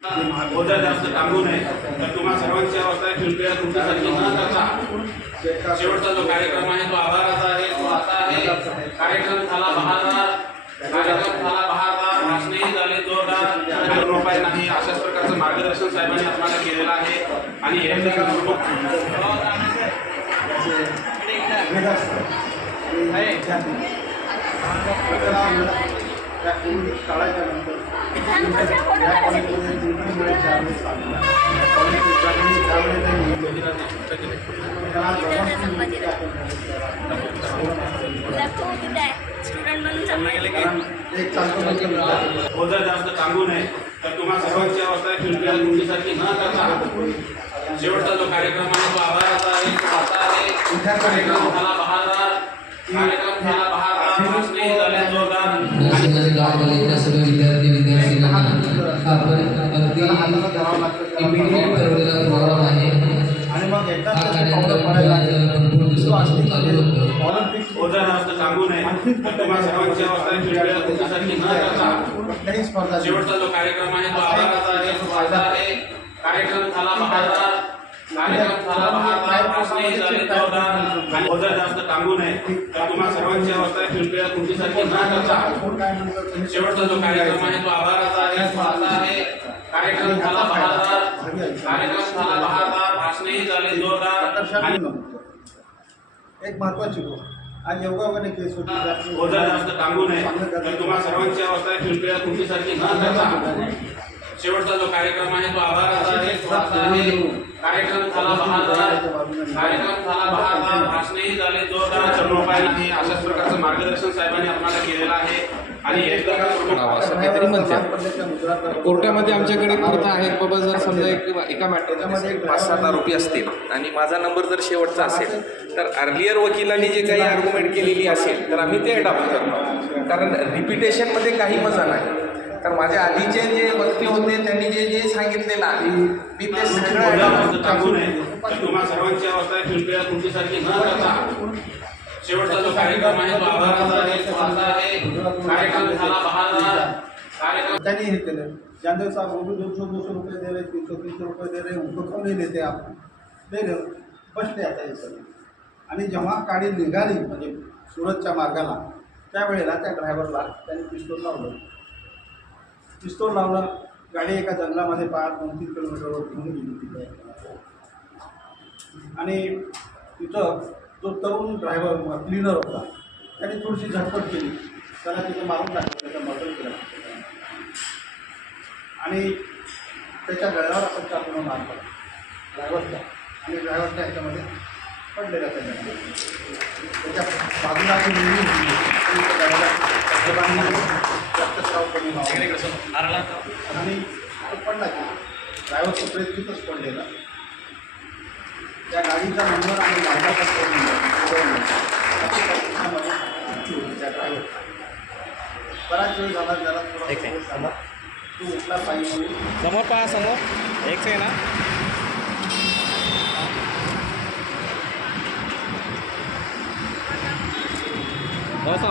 ओझर जास्त टांगू नये तर तुम्हा सर्वांची अवस्था आहे कृपया तुमच्यासाठी न करता शेवटचा जो कार्यक्रम आहे तो आभाराचा आहे, तो असा आहे. कार्यक्रम झाला बहारदार, भाषणही झाले जोरदार, रुपये नाही अशाच प्रकारचं मार्गदर्शन साहेबांनी आम्हाला केलेलं आहे. आणि काळाच्या नंतर ओझर जास्त टांगू नये तर तुम्हा सर्वांची अवस्था आहे कृपया तुमच्यासाठी न करता शेवटचा जो कार्यक्रम आहे तो आभाराचा आहे, तो असा आहे. कार्यक्रम झाला बहारदार, भाषणही झाले जोरदार. सर्व विद्यार्थ्यांना आपण अगदी इमिडिएट ठरवलेला प्रोग्राम आहे. आणि मग एकदा ओझर जास्त टांगू नये तर तुम्हा सर्वांची अवस्था आहे कृपया तुमच्यासाठी न करता शेवटचा जो कार्यक्रम आहे तो आभाराचा आहे, तो असा आहे. कार्यक्रम झाला बहारदार, भाषणही झाले जोरदार. आणि ओझर जास्त टांगू नये तर तुम्हा सर्वांची अवस्था आहे कृपया तुमच्यासाठी न करता शेवटचा जो कार्यक्रम आहे तो आभाराचा आहे, तो असा आहे. कार्यक्रम झाला बहारदार, भाषणही झाले जोरदार. एक महत्वाची गोष्ट आज योगाने केस होती. ओझर जास्त टांगू नये तर तुम्हा सर्वांची अवस्था आहे कृपया तुमच्यासाठी न करता शेवटचा जो कार्यक्रम आहे तो आभाराचा आहे, तो असा आहे. कार्यक्रम झाला बहारदार, भाषणही झाले जोरदार, रुपये नाही अशाच प्रकारचं मार्गदर्शन साहेबांनी आम्हाला केलेलं आहे. आणि काहीतरी म्हणतात कोर्टामध्ये आमच्याकडे प्रथा आहे बाबा, जर समजा एका मॅटरमध्ये 5-7 आरोपी असतील आणि माझा नंबर जर शेवटचा असेल तर अर्लियर वकिलांनी जे काही आर्ग्युमेंट केलेली असेल तर आम्ही ते अडॉप्ट करतो. कारण रिपिटेशनमध्ये काही मजा नाही. तर माझ्या आधीचे जे वकील होते त्यांनी जे जे सांगितलेलं आहे मी ते सगळं टांगू नये तर तुम्हा सर्वांची अवस्था आहे कृपया तुमच्यासाठी न करता शेवटचा जो कार्यक्रम आहे तो आभाराचा आहे, तो असा आहे. कार्यक्रम झाला बहारदार. त्यांनी हे केलं. ज्यांना साहब वो भी 200 रुपये दे रहे, 300 रुपये दे रहे, उनको क्यों नहीं देते आप? दे रहे बसले आता हे सगळं. आणि जेव्हा गाडी निघाली म्हणजे सुरतच्या मार्गाला त्यावेळेला त्या ड्रायव्हरला त्यांनी पिस्तूल लावलं. गाडी एका जंगलामध्ये 2-3 किलोमीटरवर घेऊन गेली तिथे. आणि तिथं जो तरुण ड्रायव्हर क्लिनर होता त्याने थोडीशी झटपट केली, त्याला तिथं मारून टाकलं, त्याचा मर्डर केला आणि त्याच्या गळ्यावर आपण चाकून मार पडला ड्रायव्हरचा. आणि ड्रायव्हरच्या ह्याच्यामध्ये पडलेला त्याच्या बाजूला अशी नेहमी रक्तस्राव कमी व्हावा आणि तो पडला की ड्रायव्हरचं ब्रेक तिथंच पडलेला. त्या गाडीचा नंबर आणि मार्गाचा फोन नंबर त्या ड्रायव्हर बराच वेळ झाला त्याला थोडा तो उठला पाहिजे. समोर पहा, समोर एक आहे ना. हो सा